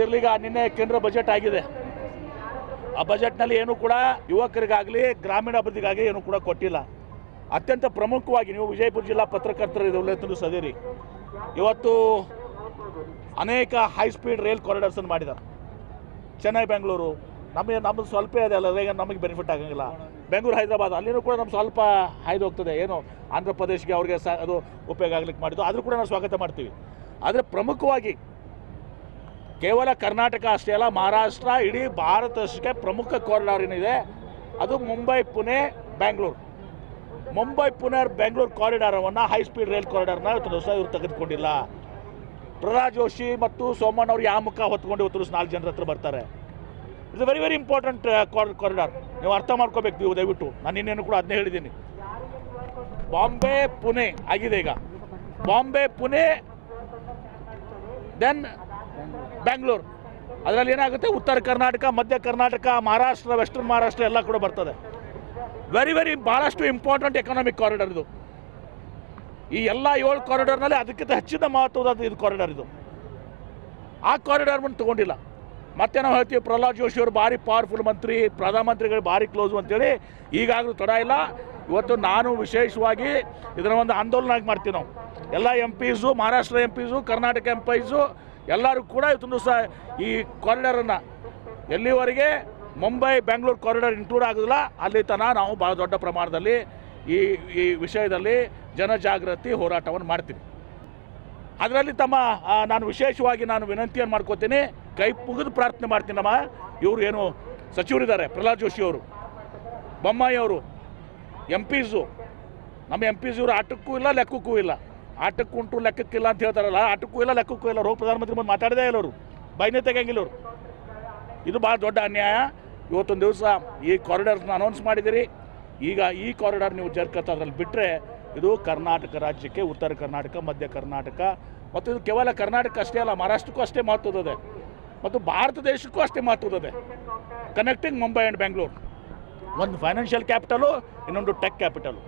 ಅದಿರಲಿಗ ನಿನ್ನೆ ಕೇಂದ್ರ ಬಜೆಟ್ ಆಗಿದೆ. ಆ ಬಜೆಟ್ನಲ್ಲಿ ಏನೂ ಕೂಡ ಯುವಕರಿಗಾಗಲಿ ಗ್ರಾಮೀಣ ಅಭಿವೃದ್ಧಿಗಾಗಿ ಏನೂ ಕೂಡ ಕೊಟ್ಟಿಲ್ಲ. ಅತ್ಯಂತ ಪ್ರಮುಖವಾಗಿ ನೀವು ವಿಜಯಪುರ ಜಿಲ್ಲಾ ಪತ್ರಕರ್ತರು ಇದನ್ನು ಸದಿರಿ, ಇವತ್ತು ಅನೇಕ ಹೈ ಸ್ಪೀಡ್ ರೈಲ್ ಕಾರಿಡಾರ್ಸನ್ನು ಮಾಡಿದ್ದಾರೆ. ಚೆನ್ನೈ ಬೆಂಗಳೂರು ನಮ್ಮದು ಸ್ವಲ್ಪ ಇದೆ ಅಲ್ಲ, ಈಗ ನಮಗೆ ಬೆನಿಫಿಟ್ ಆಗಂಗಿಲ್ಲ. ಬೆಂಗಳೂರು ಹೈದರಾಬಾದ್ ಅಲ್ಲಿನೂ ಕೂಡ ನಮ್ಮ ಸ್ವಲ್ಪ ಹಾಯ್ದು ಹೋಗ್ತದೆ. ಏನು ಆಂಧ್ರ ಪ್ರದೇಶಕ್ಕೆ ಅವ್ರಿಗೆ ಅದು ಉಪಯೋಗ ಆಗ್ಲಿಕ್ಕೆ ಮಾಡಿದ್ದು, ಆದರೂ ಕೂಡ ನಾವು ಸ್ವಾಗತ ಮಾಡ್ತೀವಿ. ಆದರೆ ಪ್ರಮುಖವಾಗಿ ಕೇವಲ ಕರ್ನಾಟಕ ಅಷ್ಟೇ ಅಲ್ಲ, ಮಹಾರಾಷ್ಟ್ರ ಇಡೀ ಭಾರತಕ್ಕೆ ಪ್ರಮುಖ ಕಾರಿಡಾರ್ ಏನಿದೆ ಅದು ಮುಂಬೈ ಪುಣೆ ಬೆಂಗಳೂರು. ಮುಂಬೈ ಪುಣೆ ಬೆಂಗಳೂರು ಕಾರಿಡಾರವನ್ನು ಹೈ ಸ್ಪೀಡ್ ರೈಲ್ ಕಾರಿಡಾರ್ನ ಇವತ್ತು ದಿವಸ ಇವರು ತೆಗೆದುಕೊಂಡಿಲ್ಲ. ಪ್ರಹ್ಲಾದ್ ಜೋಶಿ ಮತ್ತು ಸೋಮಣ್ಣ ಅವರು ಯಾವ ಮುಖ ಹೊತ್ಕೊಂಡು ಇವತ್ತು 4 ಜನರ ಹತ್ರ ಬರ್ತಾರೆ. It's very very important corridor. ನೀವು ಅರ್ಥ ಮಾಡ್ಕೋಬೇಕು ನೀವು ದಯವಿಟ್ಟು. ನಾನು ಇನ್ನೇನು ಕೂಡ ಅದನ್ನೇ ಹೇಳಿದ್ದೀನಿ. ಬಾಂಬೆ ಪುಣೆ ಆಗಿದೆ ಈಗ, ಬಾಂಬೆ ಪುಣೆ ದೆನ್ ಬೆಂಗಳೂರು. ಅದರಲ್ಲಿ ಏನಾಗುತ್ತೆ, ಉತ್ತರ ಕರ್ನಾಟಕ, ಮಧ್ಯ ಕರ್ನಾಟಕ, ಮಹಾರಾಷ್ಟ್ರ, ವೆಸ್ಟರ್ನ್ ಮಹಾರಾಷ್ಟ್ರ ಎಲ್ಲ ಕೂಡ ಬರ್ತದೆ. ವೆರಿ ವೆರಿ ಭಾಳಷ್ಟು ಇಂಪಾರ್ಟೆಂಟ್ ಎಕನಾಮಿಕ್ ಕಾರಿಡಾರ್ ಇದು. ಈ ಎಲ್ಲ 7 ಕಾರಿಡಾರ್ನಲ್ಲಿ ಅದಕ್ಕಿಂತ ಹೆಚ್ಚಿನ ಮಹತ್ವದ ಇದು ಕಾರಿಡಾರ್ ಇದು. ಆ ಕಾರಿಡಾರ್ ಬಂದು ತೊಗೊಂಡಿಲ್ಲ. ಮತ್ತೆ ನಾವು ಹೇಳ್ತೀವಿ ಪ್ರಹ್ಲಾದ್ ಜೋಶಿ ಅವರು ಭಾರಿ ಪವರ್ಫುಲ್ ಮಂತ್ರಿ, ಪ್ರಧಾನಮಂತ್ರಿಗಳು ಭಾರಿ ಕ್ಲೋಸು ಅಂತೇಳಿ. ಈಗಾಗಲೂ ತಡ ಇಲ್ಲ. ಇವತ್ತು ನಾನು ವಿಶೇಷವಾಗಿ ಇದರ ಒಂದು ಆಂದೋಲನ ಆಗಿ ಮಾಡ್ತೀವಿ. ನಾವು ಎಲ್ಲ MPಸು, ಮಹಾರಾಷ್ಟ್ರ MPಸು, ಕರ್ನಾಟಕ MPಸು ಎಲ್ಲರೂ ಕೂಡ ಇವತ್ತೊಂದು ದಿವಸ ಈ ಕಾರಿಡಾರನ್ನು ಎಲ್ಲಿವರೆಗೆ ಮುಂಬೈ ಬೆಂಗಳೂರು ಕಾರಿಡಾರ್ ಇನ್ಕ್ಲೂಡ್ ಆಗೋದಿಲ್ಲ ಅಲ್ಲಿ ತನಕ ನಾವು ಭಾಳ ದೊಡ್ಡ ಪ್ರಮಾಣದಲ್ಲಿ ಈ ವಿಷಯದಲ್ಲಿ ಜನಜಾಗೃತಿ ಹೋರಾಟವನ್ನು ಮಾಡ್ತೀವಿ. ಅದರಲ್ಲಿ ನಾನು ವಿಶೇಷವಾಗಿ ವಿನಂತಿಯನ್ನು ಮಾಡ್ಕೋತೀನಿ, ಕೈ ಮುಗಿದು ಪ್ರಾರ್ಥನೆ ಮಾಡ್ತೀನಿ. ಇವರು ಏನು ಸಚಿವರಿದ್ದಾರೆ, ಪ್ರಹ್ಲಾದ್ ಜೋಶಿ ಅವರು, ಬೊಮ್ಮಾಯಿ ಅವರು, MPಸು, ನಮ್ಮ MPs ಇವರು ಆಟಕ್ಕೂ ಇಲ್ಲ ಲೆಕ್ಕಕ್ಕೂ ಇಲ್ಲ. ಆಟಕ್ಕೂ ಉಂಟು ಲೆಕ್ಕಕ್ಕಿಲ್ಲ ಅಂತ ಹೇಳ್ತಾರಲ್ಲ, ಆಟಕ್ಕೂ ಇಲ್ಲ ಲೆಕ್ಕಕ್ಕೂ ಇಲ್ಲ. ಪ್ರಧಾನಮಂತ್ರಿ ಮುಂದೆ ಮಾತಾಡದೇ ಇಲ್ಲ ಅವರು, ಬೈನೇ ತೆಗೆಯಂಗಿಲ್ಲ ಅವರು. ಇದು ಭಾಳ ದೊಡ್ಡ ಅನ್ಯಾಯ. ಇವತ್ತೊಂದು ದಿವಸ ಈ ಕಾರಿಡಾರ್ಸ್ನ ಅನೌನ್ಸ್ ಮಾಡಿದ್ದೀರಿ. ಈಗ ಈ ಕಾರಿಡಾರ್ ನೀವು ಅದ್ರಲ್ಲಿ ಬಿಟ್ಟರೆ ಇದು ಕರ್ನಾಟಕ ರಾಜ್ಯಕ್ಕೆ, ಉತ್ತರ ಕರ್ನಾಟಕ, ಮಧ್ಯ ಕರ್ನಾಟಕ ಮತ್ತು ಇದು ಕೇವಲ ಕರ್ನಾಟಕ ಅಷ್ಟೇ ಅಲ್ಲ, ಮಹಾರಾಷ್ಟ್ರಕ್ಕೂ ಅಷ್ಟೇ ಮಹತ್ವದಿದೆ ಮತ್ತು ಭಾರತ ದೇಶಕ್ಕೂ ಅಷ್ಟೇ ಮಹತ್ವದಿದೆ. ಕನೆಕ್ಟಿಂಗ್ ಮುಂಬೈ ಆ್ಯಂಡ್ ಬೆಂಗಳೂರು, ಒಂದು ಫೈನಾನ್ಷಿಯಲ್ ಕ್ಯಾಪಿಟಲು, ಇನ್ನೊಂದು ಟೆಕ್ ಕ್ಯಾಪಿಟಲು.